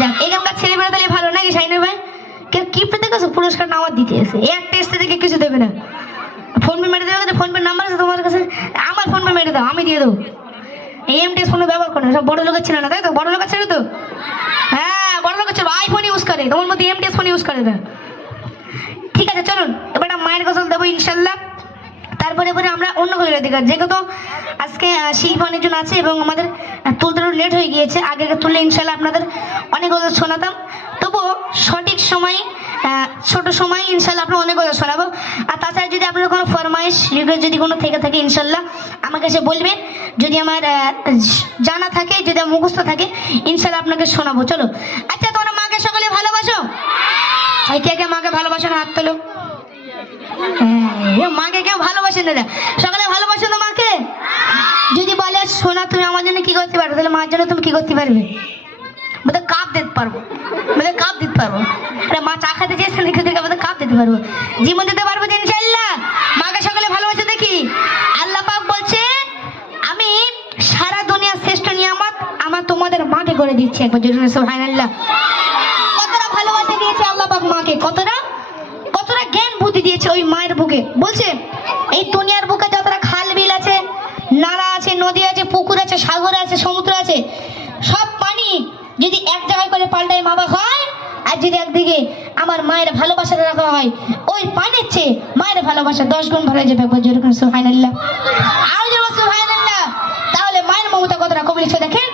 যাক এখানকার ছেলেমেয়েরা তাহলে ভালো নাকি শাইনের ভাই? কেউ কিপটা দেখেছো পুরস্কার আমার দিতে এসে এক টেস্টে থেকে কিছু দেবে না। ফোন পে মেরে দেবে, ফোন পে নাম্বার আছে তোমার কাছে, আমার ফোন পে মেরে দাও, আমি দিয়ে দেবো। টেস্ট ফোনে ব্যবহার করে না, সব বড় লোকের ছেলে না, তাই তো? বড় লোকের ছেলে তো, হ্যাঁ বড় লোকের ছেলে আইফোন ইউজ করে, তোমার মধ্যে টেস্ট ফোন ইউজ করে না। ঠিক আছে চলুন এবার মায়ের গজল দেবো ইনশাল্লাহ। তারপরে পরে আমরা অন্য গজলের দিকে, যেহেতু আজকে শিল্পী অনেকজন আছে এবং আমাদের তুলতে লেট হয়ে গিয়েছে, আগে তুললে ইনশাল্লাহ আপনাদের অনেক গজল শোনাতাম। তবুও সঠিক সময়ে ছোট সময় ইনশাল্লাহ আপনার অনেক গজল শোনাবো। আর তাছাড়া যদি আপনার কোনো ফরমাইশ যদি কোনো থেকে থাকে ইনশাল্লাহ আমার কাছে বলবেন, যদি আমার জানা থাকে, যদি আমার মুখস্থ থাকে ইনশাল্লাহ আপনাকে শোনাবো। চলো আচ্ছা, তোমরা মাকে সকলে ভালোবাসো? কে কে মাকে ভালোবাসো না হাত তোলো। মাকে কেউ ভালোবাসেন না, সকালে ভালোবাসো তো মাকে? যদি বলে সোনা তুমি আমার জন্য কি করতে পারবে, তাহলে মার জন্য তুমি কি করতে পারবে? বলতে কাপ দিতে পারবো, বলে কাপ দিতে পারবো। মা চা খেতে চেয়েছে আমাদের কাপ দিতে পারবো, জীবন দিতে পারবো ইনশাআল্লাহ। মাকে সকালে ভালোবাসে দেখি আল্লাহ পাক বলছে আমি সারা দুনিয়ার শ্রেষ্ঠ নিয়ামত আমার তোমাদের মাকে করে দিচ্ছি। একবার জোরে সুবহানাল্লাহ। কতটা ভালোবাসা দিয়েছে আল্লাহ পাক মাকে, কতটা জ্ঞান বুদ্ধি দিয়েছে ওই মায়ের বুকে। বলছে এই দুনিয়ার বুকে যতটা খাল বিল আছে, নালা আছে, নদী আছে, পুকুর আছে, সাগর আছে, সমুদ্র আছে, সব পানি যদি এক জায়গায় করে পাল্টায় মা বাবা হয়, আর যদি একদিকে আমার মায়ের ভালোবাসাটা রাখা হয়, ওই পানির চেয়ে মায়ের ভালোবাসা 10 গুণ ভালো যাবে। সুবহানাল্লাহ, আর সুবহানাল্লাহ। তাহলে মায়ের মমতা কতটা কবলিত দেখেন।